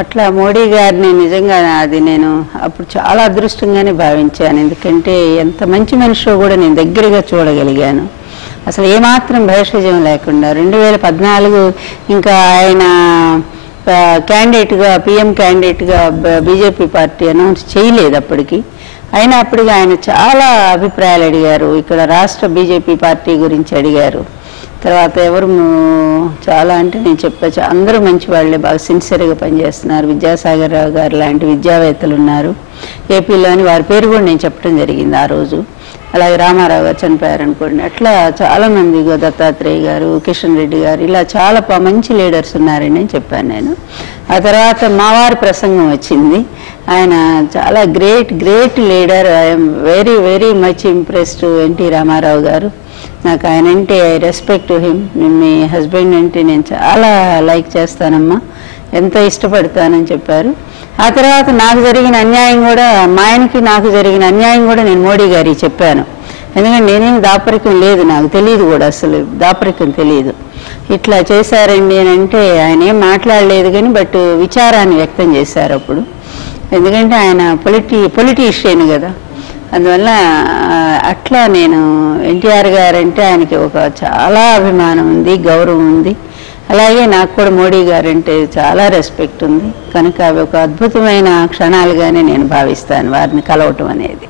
అట్లా మోడీ గారిని నిజంగా అది నేను అప్పుడు చాలా అదృష్టంగానే భావించాను. ఎందుకంటే ఎంత మంచి మనిషిలో కూడా నేను దగ్గరగా చూడగలిగాను. అసలు ఏమాత్రం భేషజం లేకుండా 2014 ఇంకా ఆయన క్యాండిడేట్గా పిఎం క్యాండిడేట్గా బీజేపీ పార్టీ అనౌన్స్ చేయలేదు అప్పటికి. అయినప్పటికీ ఆయన చాలా అభిప్రాయాలు అడిగారు. ఇక్కడ రాష్ట్ర బీజేపీ పార్టీ గురించి అడిగారు. తర్వాత ఎవరు చాలా అంటే నేను చెప్పచ్చు, అందరూ మంచి వాళ్ళే, బాగా సిన్సియర్గా పనిచేస్తున్నారు. విద్యాసాగర్ రావు గారు లాంటి విద్యావేత్తలు ఉన్నారు ఏపీలో అని వారి పేరు కూడా నేను చెప్పడం జరిగింది ఆ రోజు. అలాగే రామారావు గారు చనిపోయారు అనుకోండి. అట్లా చాలామంది, దత్తాత్రేయ గారు, కిషన్ రెడ్డి గారు, ఇలా చాలా మంచి లీడర్స్ ఉన్నారని నేను చెప్పాను నేను. ఆ తర్వాత మావారి ప్రసంగం వచ్చింది. ఆయన చాలా great leader. I'm very very much impressed NT Rama Rao గారు. నాకు ఆయన అంటే ఐ రెస్పెక్ట్ హిమ్. మీ హస్బెండ్ అంటే నేను చాలా లైక్ చేస్తానమ్మా, ఎంతో ఇష్టపడతానని చెప్పారు. ఆ తర్వాత నాకు జరిగిన అన్యాయం కూడా, మా ఆయనకి నాకు జరిగిన అన్యాయం కూడా నేను మోడీ గారికి చెప్పాను. ఎందుకంటే నేనేం దాపరికం లేదు, నాకు తెలియదు కూడా, అసలు దాపరికం తెలియదు. ఇట్లా చేశారండి అని అంటే ఆయన ఏం మాట్లాడలేదు కానీ బట్ విచారాన్ని వ్యక్తం చేశారు అప్పుడు. ఎందుకంటే ఆయన పొలిటీషియన్ కదా, అందువల్ల అట్లా నేను ఎన్టీఆర్ గారంటే ఆయనకి ఒక చాలా అభిమానం ఉంది, గౌరవం ఉంది. అలాగే నాకు కూడా మోడీ గారంటే చాలా రెస్పెక్ట్ ఉంది. కనుక అవి ఒక అద్భుతమైన క్షణాలుగానే నేను భావిస్తాను వారిని కలవటం అనేది.